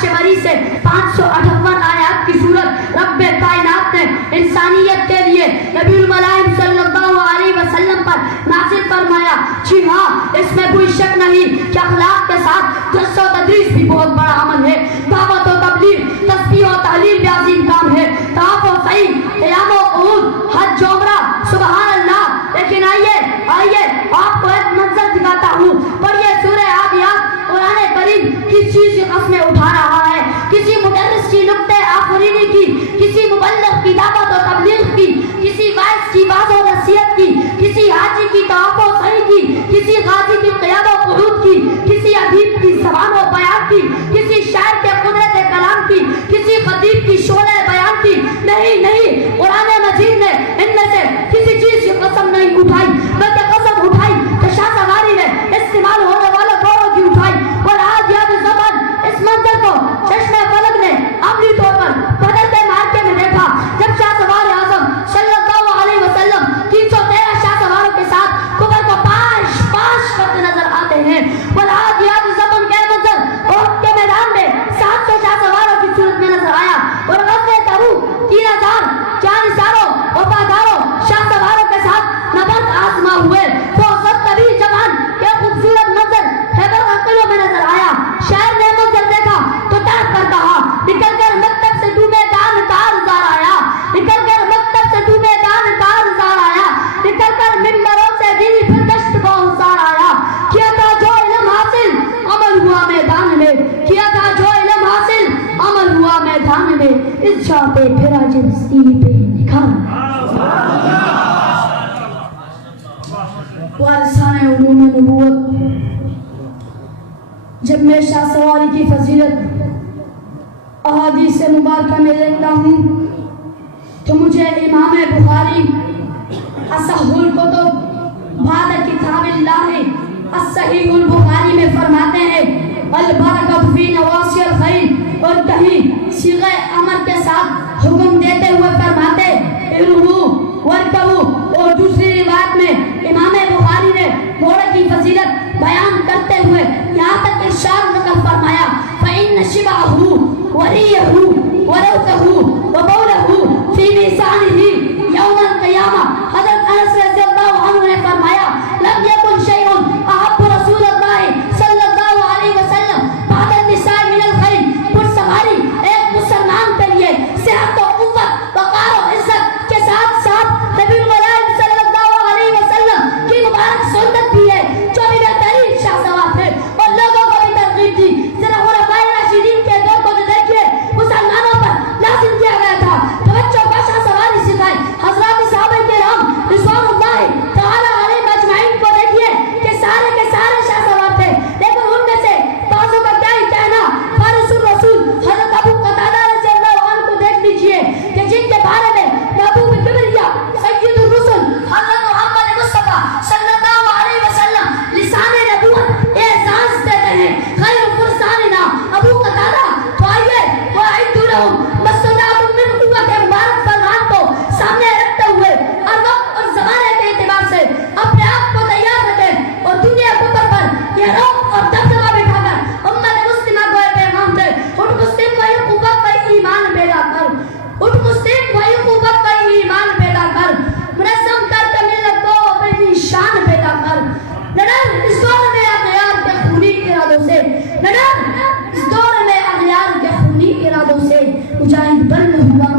شمری سے 558 آیات کی صورت رب کائنات نے انسانیت کے لیے نبی الملائم صلی اللہ علیہ وسلم پر نازل فرمایا. جی ہاں، اس میں کوئی شک نہیں کہ اخلاق کے ساتھ درس و تدریس بھی بہت بڑا عمل ہے. دعوت و تبلیغ، تسبیح و تحلیل بھی عظیم کام ہے. طواف و سعی، قیام و قعود، حج و عمرہ، سبحان اللہ. لیکن آئیے آپ کو ایک منظر دکھاتا ہوں. پڑھیے سورہ عادیات. قرآن کریم کس چیز کی قسمیں اٹھا رہا ہے؟ کسی مدرس کی نقطۂ آفرینی کی، کسی مبلغ کی دعوت و تبلیغ کی، کسی واعظ کی واعظ و نصیحت کی، کسی حاجی کی طواف و سعی کی، کسی غازی کی قیام و قعود کی، کسی ادیب کی زبان و بیان کی، کسی شاعر کے قدرت کلام کی، کسی خطیب کی شعلۂ بیان کی. نہیں، قرآن مجید نے ان میں سے کسی چیز کی قسم نہیں اٹھائی، بلکہ قسم اٹھائی کہ شاہ سواری نے استعمال ہونے والے گوروں کی اٹھائی. اور آج یاد زبان اس منظر کو چشم فلک نے عملی طور پر بدر کے مارکے میں دیکھا، جب شاہ سوار اعظم صلی اللہ علیہ وسلم 313 شاہ سواروں کے ساتھ کفر کو پاش کرتے نظر آتے ہیں. اور آج یاد زبان کے منظر عہد کے میدان میں 700 شاہ سواروں کی صورت میں نظر آیا. اور غزوہ تبوک 3000 جانثاروں وفاداروں شاہ سواروں کے ساتھ نبرد آزما ہوئے. تو طبی جوان کے خوبصورت منظر خیبر کے قلعوں میں نظر آیا. شہر نے منظر دیکھا تو تڑپ کر کہا، نکل کر مکتب سے تو میدان کارزار آیا، نکل کر مکتب سے تو میدان کارزار آیا، نکل کر منبروں سے دینی پھر گشت کو انصار آیا. کیا تھا جو علم حاصل عمل ہوا میدان میں، کیا تھا جو علم حاصل عمل ہوا میدان میں. اس جا پہ پھرا جنسی پہ نکھار وارثان علوم نبوت. جب میں شاہ سواری کی فضیلت احادیث مبارکہ میں دیکھتا ہوں تو مجھے امام بخاری اصح الکتب بعد کتاب اللہ الصحیح البخاری میں فرماتے ہیں البرکۃ فی نواصی الخیر، اور کہیں صیغہ امر کے ساتھ حکم دیتے ہوئے فرماتے ارہو ورکبو. اور دوسری روایت میں امام بخاری نے گھوڑے کی فضیلت بیان کرتے ہوئے یہاں تک ارشاد نقل فرمایا فإن شبعه وريه وروثه وبوله في ميزانه يوم القيامة. حضرت انس رضی اللہ عنہ نے فرمایا لم يكن شيء احب رسول الله صلی اللہ علیہ وسلم بعد النساء من الخيل. پرسواری ایک مسلمان کے لیے صحت و قوت وقار و عزت کے ساتھ ساتھ نبی الملائم صلی اللہ علیہ وسلم کی مبارک سنت بھی ہے جو بھی بہترین شاہ سوار تھے اور لوگوں کو بھی ترغیب دی. ذرا خلفائے راشدین کے دور کو جو دیکھیے مسلمانوں پر لازم کیا گیا تھا کہ بچوں کا شاہ سواری سکھائے. حضرات صحابہ کرام رضوان اللہ تعالی علیہم اجمعین کو دیکھیے کہ سارے کے سارے شاہ سوار تھے، لیکن ان میں سے بعضوں کا کیا ہی کہنا. فارس الرسول حضرت ابو قتادہ رضی اللہ عنہ کو دیکھ لیجیے کہ جن کے بارے میں محبوب کبریا سید الرسل حضرت محمد مصطفیٰ صلی اللہ علیہ وسلم لسان نبوت اعزاز دیتے ہیں خیر فرساننا ابو قتادہ. تو آئیے وَأَعِدُّوا لَهُم مَا اسْتَطَعْتُم مِّن قُوَّةٍ کے مبارک فرمان کو سامنے رکھتے ہوئے اور وقت اور زمانے کے اعتبار سے اپنے آپ کو تیار رکھیں اور دنیا کفر پر یہ روک اور دبدبہ بٹھا کر امت مسلمہ کو یہ پیغام دے اٹھ مسلم وہی قوت وہی ایمان پیدا کر، اٹھ مسلم وہی قوت وہی ایمان پیدا کر، منظم کر کے ملت کو اپنی شان پیدا کر. نڈر اس دور میں اغیار کے خونی ارادوں سے، نڈر اس دور میں اغیار کے خونی ارادوں سے مجاہد بلند ہوا